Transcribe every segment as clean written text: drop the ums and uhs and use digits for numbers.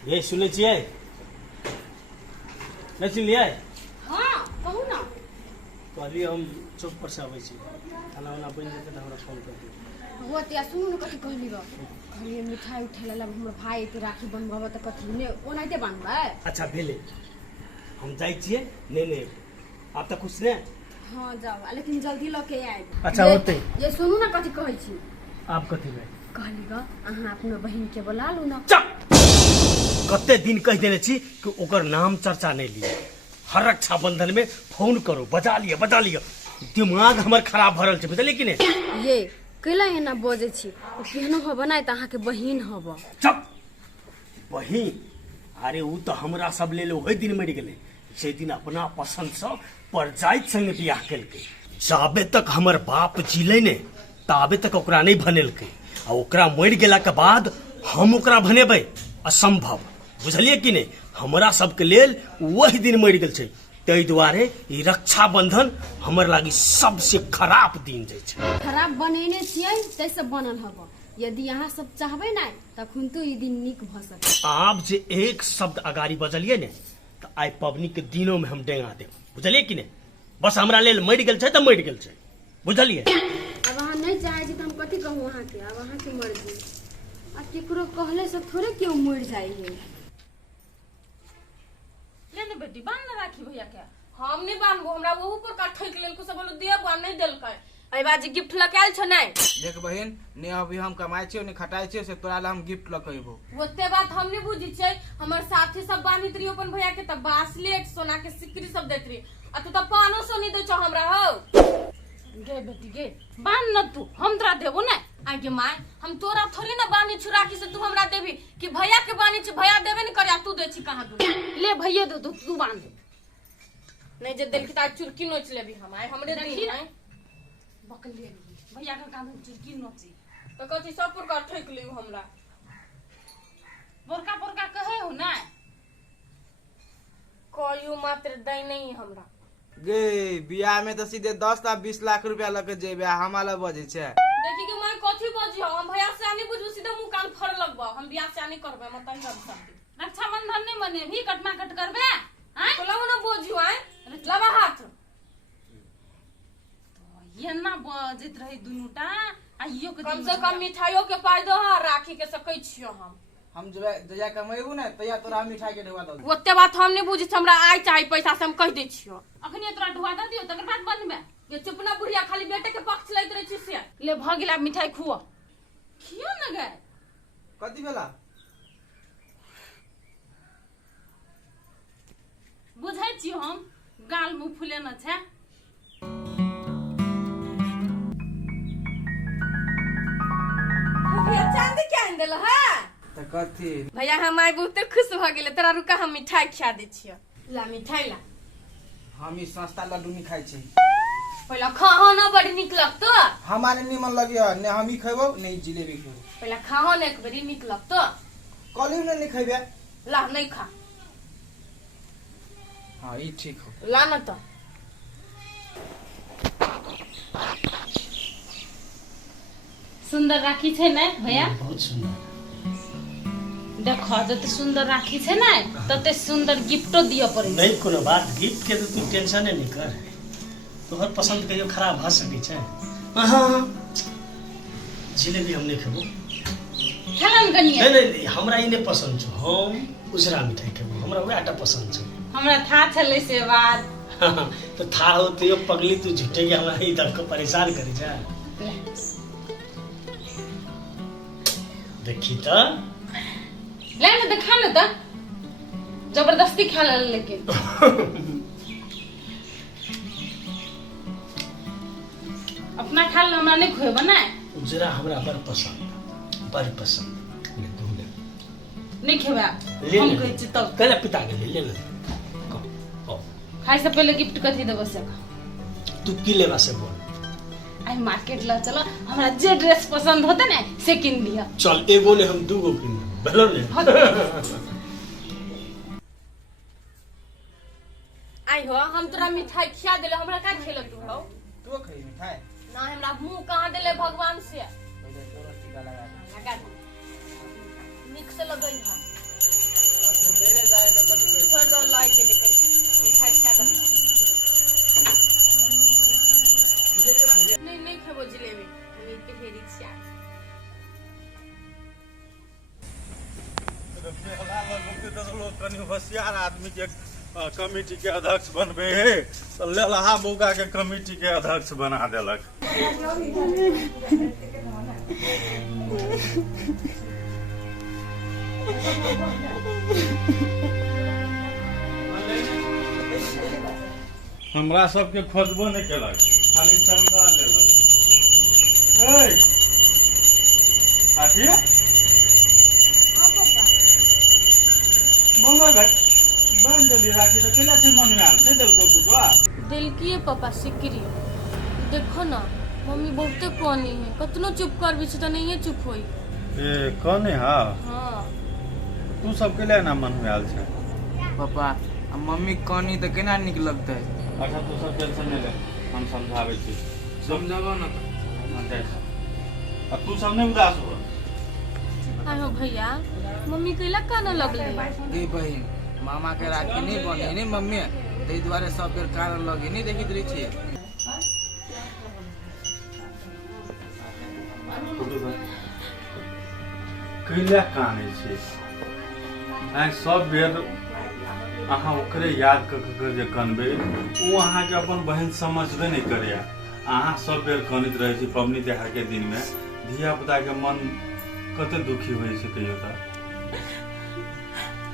ये सुने छिए नहीं सुनलिए? हाँ कहू ना। कहलिए हम चौक पर से आबै छी, खाना वाना बन जेतै तऽ हमरा फोन कर दियौ। हुआ तिया सुन न कथी कहली बा। घरे मिठाई उठे ला हमर भाई के राखी बनबाबा त कथी ने ओनाइते बनबा। अच्छा भेले हम जाइ छिए। नहीं आप तक खुश ने? हाँ जाओ लेकिन जल्दी लके आए। अच्छा होते ये सुनू ना कथी कहै छी। आप कथी में कहली बा अहाँ अपना बहिन के बुला लू ना। कते दिन कह देने छी कि ओकर नाम चर्चा नहीं लिए। हर रक्षाबंधन में फोन करो, बजा लिया। दिमाग हमर खराब भरल छै, बुझलिए कि नहीं? ये कैला एना बजे छी? ओ केहनो हबा ना त अहाँ के बहिन हबा। चुप। बहिन अरे उ तो हमरा सब ले ओहि दिन मर गेले। से दिन अपना पसंद से परजाइत संग बियाह केलकै। जाबे तक हमर बाप जिले ने ताबे तक ओकरा नहीं भनेलकै, आ ओकरा मर गेला के बाद हम ओकरा भनेबै असंभव, बुझलिए कि नहीं? हमरा सबके लेल वही दिन मर गेल छै, तै दुआरे ई रक्षाबंधन हमर लागी सबसे खराब दिन जाइ छै। खराब बनेने छियै तैसे बनल हबा। यदि अहाँ सब चाहबै ना तखन तो ई दिन नीक भ सकै। आप जे एक शब्द अगाड़ी बजलिए ने तो आई पबनी के दिनों में हम डेंगा देब, बुझलिए कि नहीं? बस हमरा लेल मर गेल छै तो मर गेल छै, बुझलिए? अब अहाँ नहीं चाहे छी तो हम कथी कहूँ अहाँ के? अब अहाँ के मर्जी। आ केकरो कहले से थोड़े क्यों मर जाई है। लेने बेटी बांध ना राखी भैया के। हम नहीं बांधबो, हमरा वो ऊपर का ठोक लेल को सब बोलो दिया बांध नहीं देलकै। आई बाजी गिफ्ट लकायल छ नहीं। देख बहिन ने अभी हम कमाई छियो ने खटाई छियो से तोरा ला हम गिफ्ट लकइबो। ओते बात हम नहीं बुझी छै। हमर साथी सब बांधित रही अपन भैया के, तब बासलेट सोना के सिकरी सब देत रही, आ तू त पानो सोनी दे छ हमरा हो। गे बेटी गे बांध न तू, हम तोरा देबो ना। आगे माय हम तोरा थोड़ी ना बानी छु राखी से तू हमरा देबी कि भैया के बानी छ? भैया देबे नहीं करे, तू दे छी कहां तू? ले भैया दे तू बांध। नहीं जे दिल की ता चुरकी नोच लेबी हम। आई हमरे दिन है बकले भैया का कान चुरकी नोची तो कथी सब पर का ठोक लियो हमरा। पोरका कहे हो ना। कहियो मात्र दई नहीं हमरा। गे बियाह में तो सीधे 10 ता 20 लाख रुपया लके जेबे, हमारा बजे छे। देखी कि मैं कथी बजी हम भैया से आनी बुझू सीधा मुंह कान फड़ लगबा। हम बियाह से आनी करबे मत तई सब। रक्षाबंधन नहीं मने भी कटमा कट करबे। हैं तो लाओ ना बोझू आए लबा हाथ। तो ये ना बजित रही दुनुटा आइयो के कम से कम मिठाइयों के पाई दो हां राखी के सकै छियो हम जया कमेबू ना तया तोरा मिठाई के ढवा दो। ओते बात हम नहीं बुझी हमरा आइ चाहि पैसा से हम कह दे छियो। अखनी तोरा ढुआ द दियो तकर बाद बनबे। ये चुपना बुढ़िया खाली बेटे के पक्ष लैत रहे छी से। ले भ गेला मिठाई खुआ खियो न गए। कथी भेला? बुझाई छी हम गाल मुंह फुले न छे। भैया चांदी क्या आन है? त कथी? भैया हम आई बहुते खुश भ गेले। तोरा रुका हम मिठाई खिया दे छियो। ला मिठाई ला। हम ई सस्ता लड्डू नहीं खाई छी। पहला खाहो ना बड़ी निक लगतो। हमारे निमन लगियो ने हम ही खइबो ने जिलेबी खइबो। पहला खाहो ना एक बड़ी निक लगतो। कलियो ने नहीं खइबे। ला नहीं खा। हां ई ठीक हो। ला ना तो। सुंदर राखी छे ना भैया? बहुत सुंदर। देखो जते सुंदर राखी छे ना तते सुंदर गिफ्टो दियो पड़े। नहीं कोनो बात, गिफ्ट के तो तू टेंशन नहीं कर। तोहर पसंद कहियो खराब भ सकै छै। हां जिलेबी हम नहीं खेबो। खेलन कनिया नहीं हमरा ई नहीं पसंद छ। हम उजरा मिठाई खेबो, हमरा वेटा पसंद छ। हमरा था छले से बात। तो था हो तो यो पगली तू झूठे के हमरा इधर को परेशान करे जा। देखी तो ले ना दिखा ना तो जबरदस्ती खा ले लेकिन अपना खा ले हमरा नहीं खोए बना। उजरा हमरा बड़ पसंद ले तू ले नहीं खेबा हम कह छी तब कल पिता के ले ले खाई से पहले गिफ्ट कथी देबो से तू की लेबा से बोल। आई मार्केट ला चलो हमरा जे ड्रेस पसंद होते ना से किन दिया। चल एगो ने हम दूगो किन भेलो ने। आई हो हम तोरा मिठाई खिया देले हमरा का खेलक तू हो? तू खइ मिठाई ना हमरा मुंह कहां देले भगवान से। पहले तोरा टीका लगा दे। लगा दे। निक से लगई हां। तो लोग कनी होशियार आदमी के कमेटी के अध्यक्ष बनबे है तो लेलहा मौका के कमेटी के अध्यक्ष बना देलक। हमरा सबके खोजबो नहीं केलक, खाली चंदा लेलक। काकी मंगा भाई बन देली राखी तो केला छै मन में नहीं दिल को बुझवा दिल की पापा सिकरी देखो ना मम्मी बहुते पानी है कतनो चुप कर भी तो नहीं है चुप होई। ए कौन है? हाँ हाँ तू सबके लिए ना मन में आल छै। पापा अब मम्मी कहनी तो केना निक लगते। अच्छा तू सब टेंशन नहीं ले, हम समझावे छी। समझाबो ना। अब तू सब नहीं उदास हो। आयो भैया मम्मी कैला काना लगले ए बहिन मामा के राखी नहीं बनी नहीं मम्मी तै दुआरे सब बेर कारण लगे नहीं देखित रही छी। कैला काने छै आइ सब बेर अहाँ ओकरे याद कर जे कनबे वो अहाँ के अपन बहन समझबे नहीं करे। अहाँ सब बेर कनित रहे छी पबनी त्योहार के दिन में धिया पुता के मन कते दुखी होई छै कहियो त।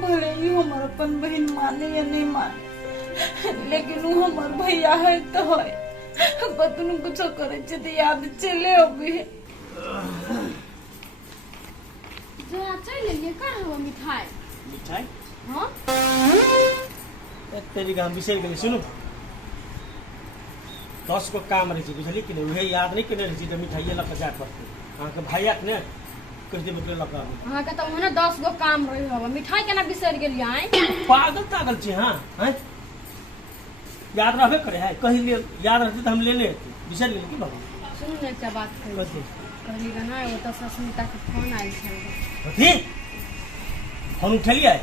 भले ही हमार अपन बहन माने या नहीं माने लेकिन वो हमार भैया है तो है बतनु कुछ करे छे तो याद चले अभी जो चल लिए का हो मिठाई मिठाई हां तेरी काम बिसर गेली। सुनु 10 गो काम रही बुझली कि नहीं, उहे याद नहीं केने रही तो मिठाइए लग जाए पड़ते अहाँ के भाइया ने कर दे बकरे लगा अहाँ के तो ओहने 10 गो काम रही हो मिठाई केना बिसर गेलियै आइ पागल तागल छी। हाँ हैं याद रहबे करे है कहीं ले याद रहते तो हम ले लेते बिसर गेली की बाबू। सुन ने क्या बात कही कहली रहना वो तो सस्मिता के फोन आइल छल कथी फोन उठेलिए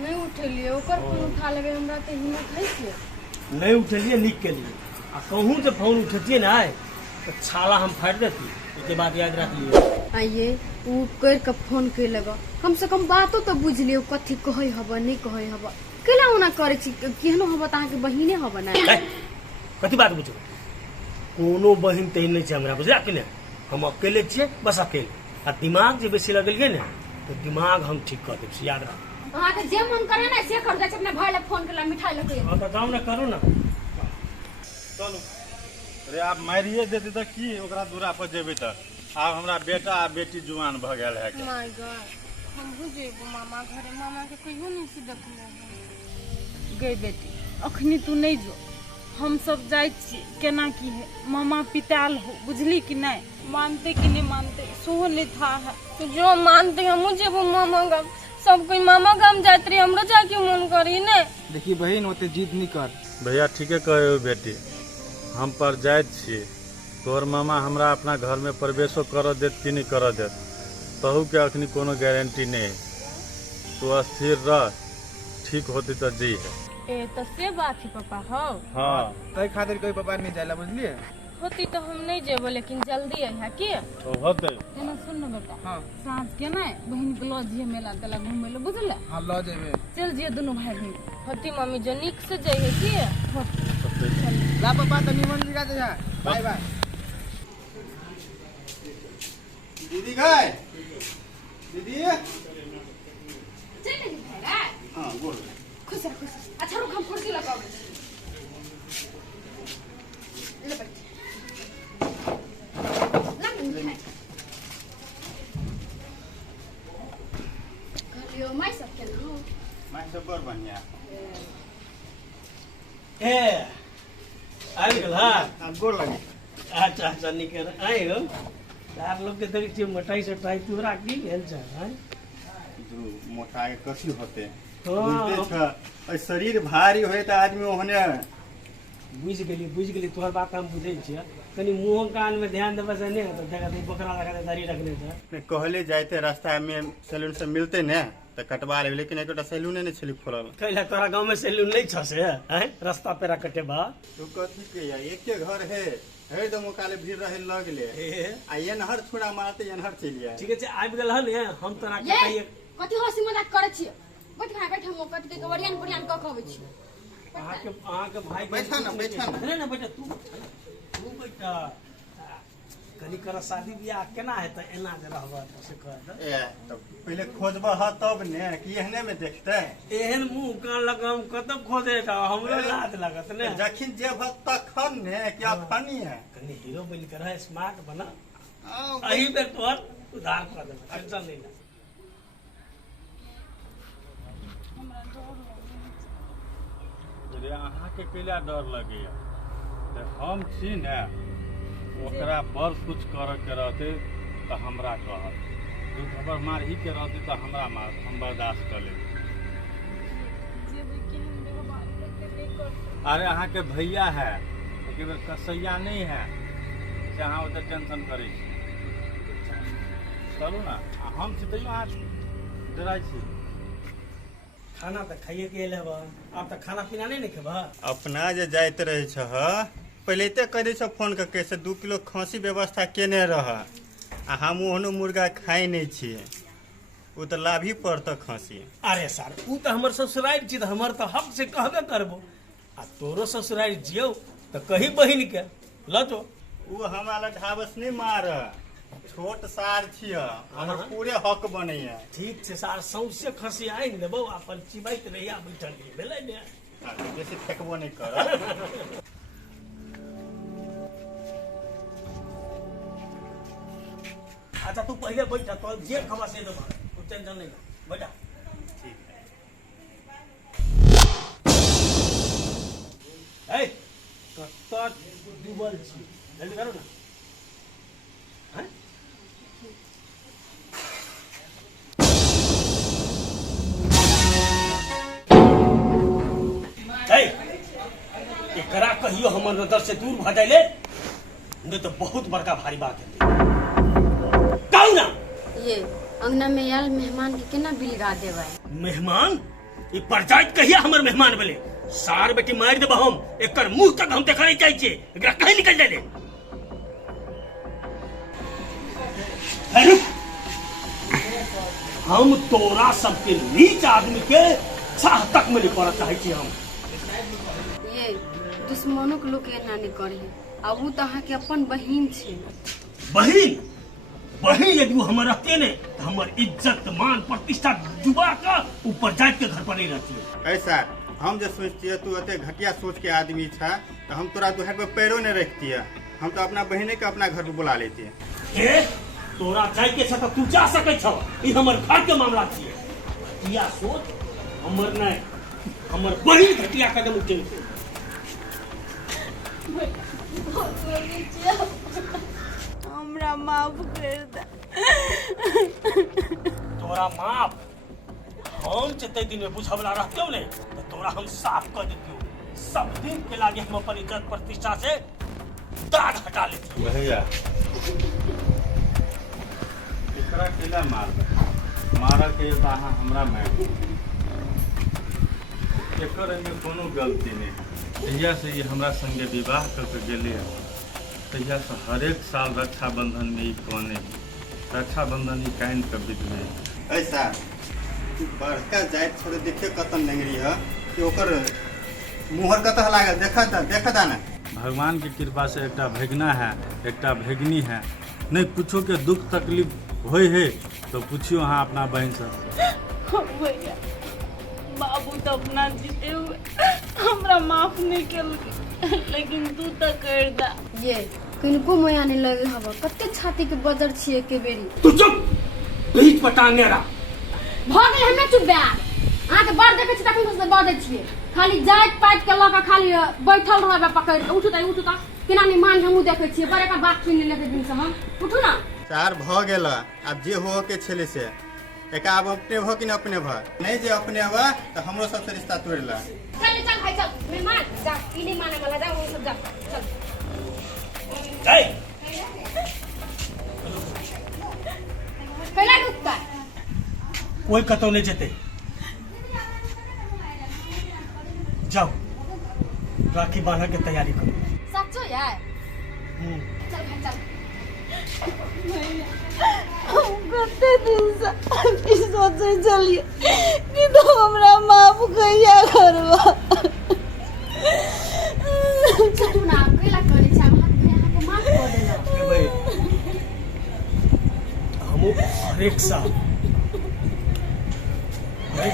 नहीं उठेलिए ओकर फोन उठा लेबे हमरा ते हिम्मत है के नहीं उठेलिए निक के लिए आ कहूँ तो फोन उठेतिए ना तो छाला हम फाड़ देती उसके बाद याद रख लियो। आइए उ कर के फोन के लगा कम से कम बातो तो बुझ लियो कथी कहै हब नहीं कहै हब केला ओना करे छी केहनो हब त अहाँ के बहिने हब ना कथी बात बुझो कोनो बहिन तेहन नहीं छै हमरा बुझला कि नहीं हम अकेले छिए बस अकेले आ दिमाग जे बेसी लगलिए ने तो दिमाग हम ठीक कर देब याद रख। अहाँ के जे मन करे ना से कर जाय अपने भाई ले फोन केला मिठाई लेके हाँ तो काम ना करो ना चलू अरे आप मारिए देते तो की ओकरा दूरा पर जेबे त आब हमरा बेटा आ बेटी जुआन भ गेल है के। माय गॉड हम बुझेबो मामा घरे मामा के कहियो नहीं सी देखले गई बेटी अखनी तू नहीं जो हम सब जाय छी केना की है मामा पिताल हो बुझली कि नहीं मानते कि नहीं मानते सोहो नहीं था है तो जो मानते हम मुझे वो मामा गाम सब कोई मामा गाम जात रही हमरो जाके मन करी ने। देखी बहिन ओते जिद नहीं कर। भैया ठीके कहे हो बेटी हम पर जाइत छी तोहर मामा हमरा अपना घर में प्रवेशो कर देत कि नहीं कर देत तहू के अखनी कोनो गारंटी नहीं। तो स्थिर रह ठीक होती तो जी है। ए तो से बात है पापा हो हाँ तै खातिर कोई पापा नहीं जाला बुझलिए। होती तो हम नहीं जेबो लेकिन जल्दी है के तो होते एना सुन न बेटा हाँ साँझ के नहीं बहन के लो जिए मेला तेला घूमे लो बुझले हाँ ल जेबे चल जिए दोनों भाई बहन होती मम्मी जो निक से जाइए के ला पापा तो निमन दिखा दे बाय बाय। दीदी गए दीदी चल नहीं भागा हाँ बोल खुश रह खुश अच्छा रुक हम कुर्सी लगाओ ले बैठ ना मिठाई कहलियो मैं सब के ना मैं सब बड़ बढ़िया ए आबि गेल हाँ गोर लगे। अच्छा अच्छा निकल आए हो चार लोग के देख छी मटाई सटाई तोरा की भेल छ हैं मोटा के कथी होते हाँ। बुझते छ शरीर भारी होए त आदमी ओहने बुझ गेली तोहर बात हम बुझे छियै कनी मुंह कान में ध्यान देबे से नहीं तो देखा तू बकरा लगा दाढ़ी रखने छ कहले जाते रास्ता में सैलून से मिलते ने तो कटवा ले लेकिन एक सैलूने नहीं छली खोलल। कैला तोरा गांव में सैलून नहीं छ से हैं रास्ता पेरा कटे बा तू कथी के या एके घर है एकदम काले भीड़ रहे लगले आ एनहर छुड़ा मारते एनहर चलिए। ठीक है आबि गेल हन हम तोरा के ये कहिए कथी हंसी मजाक करे छी बैठ खा बैठ हम कट के बढ़िया बढ़िया क कहबै छी अहाँ के भाई बैठा ना, बैठा ना। नहीं नहीं बेटा तू बेटा कनी कर शादी बियाह केना हेतै एना जे रहबा से कह दे ए तो पहले खोजबा ह तब ने कि एहने में देखते एहन मुंह कान लगाम कत खोदे का हमरो लाज लागत ने जखिन जे भत तखन ने क्या फनी है कनी हीरो बन के रह स्मार्ट बना आओ, अही बेर तोहर उधार कर दे टेंशन नहीं ले रे अहाँ के केला डर लगैया तो हम छी ने ओकरा बड़ कुछ कर के रहते तो हमरा कहत दू खबर मार ही के रहते तो हमरा मार हम बर्दाश्त कर ले जेबै केहन व्यवहार करते नहीं करते अरे अहाँ के भैया है एक बेर कसैया नहीं है से अहाँ ओते टेंशन करे छी चलू ना हम छी तैयो अहाँ डराइ छी खाना तो खाइए के लेबा अब तक खाना पीना नहीं खेबा अपना जे जाइत रहे छ पहले ते कह दे छ फोन करके से 2 किलो खसी व्यवस्था केने रह आ हम ओहनो मुर्गा खाई नहीं छी उ तो लाभी पड़त खसी अरे सर ऊ तो हमर ससुराल छी त हमर तो हक से कहबे करबो आ तोरो ससुराल जियो तो कही बहिन के ल जो उ हमारा ढाबस नहीं मार छोट सार छिय हमर पूरे हक बनैया ठीक छै सर सौंसे खसी आनि देबो अपन चिबैत रहिया बैठल भेलै ने बेसी फेकबो नहीं कर अच्छा तू पहले बैठ तो जे खबर से देबो तू टेंशन नहीं ले बैठा ए कत डूबल छी जल्दी करो ना हैं एकरा कहियो हमर नजर से दूर भ जाइले नहीं तो बहुत बड़का भारी बात है कहू ना ये अंगना में आयल मेहमान के केना बिलगा देबै मेहमान ई पंचायत कहिया हमर मेहमान भेले सार बेटी मार देब हम एकर मुंह तक हम देखै चाहै छियै एकरा कहीं निकल जाइले हम तोरा सबके नीच आदमी के चाह तक में नहीं पड़ चाहे छी हम ये दुश्मनों के लोग एना नहीं करी आ ऊ तो अहाँ के अपन बहिन छै बहिन बहिन यदि वो हमर रहते ने तो हमर इज्जत मान प्रतिष्ठा डुबा कर ऊपर जात के घर पर नहीं रहती ऐसा हम जो सोचती है तू अते घटिया सोच के आदमी था तो हम तोरा दुहार पे पैरों नहीं रखती है हम तो अपना बहने के अपना घर पे बुला लेती है के तोरा जाय के छ तू जा सकै छ ई हमर घर के मामला छियै घटिया सोच हमर नहीं हमर बहिन घटिया कदम उठेलकै हमरा माफ कर दे तोरा माफ हम चते दिन में बुझवला रहते ने तो तोरा हम साफ कर देतियो सब दिन के लागे हम अपन इज्जत प्रतिष्ठा से दाग हटा लेती भैया एकरा केला मार के तो अहाँ हमरा में एकर में कोनो गलती नहीं तहिया से ये हमरा संगे विवाह करके गेले तहिया से हर एक साल रक्षाबंधन में ई कने रक्षाबंधन ई कान के बितले ऐसा बड़का जाइत छोड़ देखे कतन लंगरी है कि ओकर मुहर कतह लागल देखता ना भगवान की कृपा से एकटा भगना है एकटा भगनी है नहीं कुछो के दुख तकलीफ होय है तो पूछियो अहाँ अपना बहन से भैया बाबू तो अपना जीते हुए हमरा माफ नहीं कर लेकिन तू तो कर दा ये किनको मोया नहीं लगे हवा कते छाती के बजर छिए के बेरी तू चुप बीच पटांगे रा भ गेल हमे चुप बे अहाँ के बड़ देखे छी तखन से बजै छिए खाली जाइत पाइत के लक खाली बैठल रहबे पकड़ के उठू त केना नहीं मान हमू देखे छिए बड़े का बात सुन लेते दिन से हम उठू ना चार भ गेल अब जे हो के छले से एक अब अपने भ कि न अपने भ नहीं जे अपने बा तो हमरो सबसे रिश्ता तोड़ ला चल चल भाई चल मेहमान जा ई नहीं माने वाला जा वो सब जा चल जय पहला रुकता कोई कतौ नहीं जेते जाओ राखी बांधने की तैयारी करो सच्चो यार चल भाई चल हम कते दिन से सोचे चलिए कि तो हमरा माफ कहिया करबा। चुप ना केला करे छै हम यहाँ के माफ कर देला के भाई हमू हर एक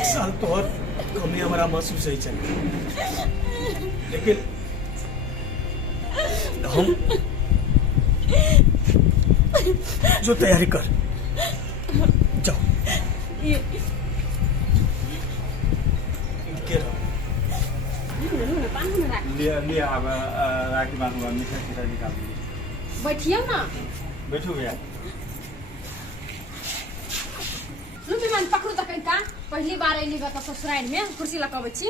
साल तोहर कमी हमारा महसूस है चल, लेकिन हम जो तैयारी कर जाओ के रहो। लूना पानी में राख ले अब राखी बांधूंगा, मीठा सीधा निकाल दीजिए। बैठियो ना। बैठो भैया। रुपी मान पकड़ू तक का पहली बार अइली बा त ससुराल में कुर्सी लगाबै छी।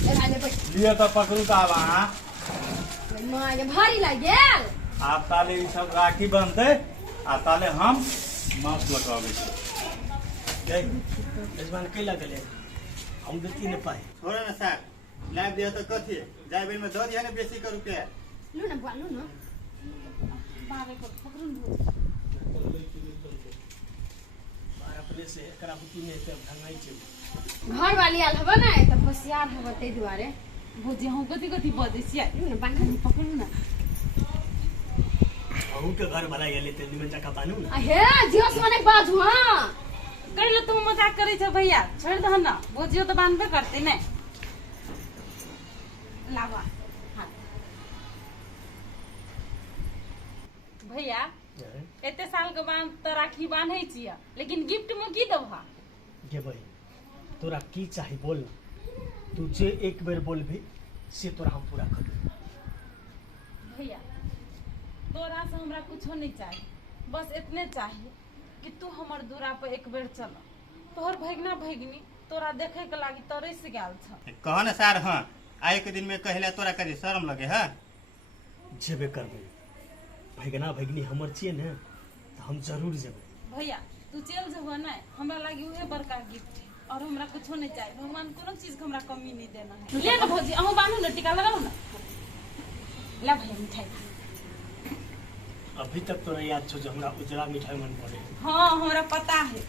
ए राले बैठ लिए तो पकड़ू का अब अहाँ मां ये भारी लाग गेल। आप ताले ई सब राखी बनते आ ताले हम मास्क लगावे छी। यजमान के लगले हम देती न पाए। छोड़ो ना सर, लाइव दिया तो कथी जाय बेर में दो दिया ना बेसी कर रुपया। लूना बोलू ना बारे को पकड़ू न अपने से एकरा बुती में तब ढंगाई छै। घर वाली आल हबे ना त होशियार हबे तै दुआरे भौजी हम कथी कथी बजै छियै? लूना बांधा पकड़ू ना। अहू के घर वाला गेले त निमन जका बानू ना। हे जियोस मने बाजू हां कहिले तुम मजाक करै छ भैया, छोड़ दह न। भौजियो तो बांधबे करते ने। लावा हाथ भैया एते साल के बाद त राखी बांधै छियै, लेकिन गिफ्ट में की देबहा? गे भाई तोरा की चाही बोल ना, तू जे एक बेर बोलबी से तोरा हम पूरा कर देब। भैया तोरा से हमरा कुछो नहीं चाहिए, बस इतने चाहिए कि तू हमर दूरा पे एक बेर चल। तोहर भगना भगनी तोरा देखे के लागी तरस गेल छ। कहो ना सर, हाँ आए के दिन में कहला तोरा करी शर्म लगे है। जेबे करबे, भगना भगनी हमर छिए ने त हम जरूर जेबे। भैया तू चल जबह ना, हमरा लागी उहे बड़का गिफ्ट है और हमरा कुछो नहीं चाहिए। भगवान कोनो चीज के हमरा कमी नहीं देना है। ले ना भौजी, अहू बांधू ना, टीका लगाऊ ना। ला भैया मिठाई। अभी तक तोरा याद छो जो हमरा उजरा मिठाई मन पड़े। हाँ हमरा पता है।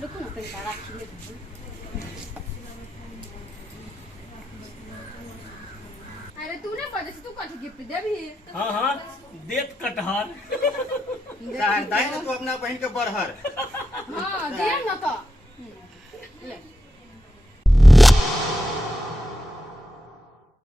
रुको ना कहीं राखी ले। अरे तू ने बजे तू कथि गिफ्ट देबी? हाँ हाँ देत कटहर। सर दाई ना तू अपना बहन के बरहर। हां दे ना तो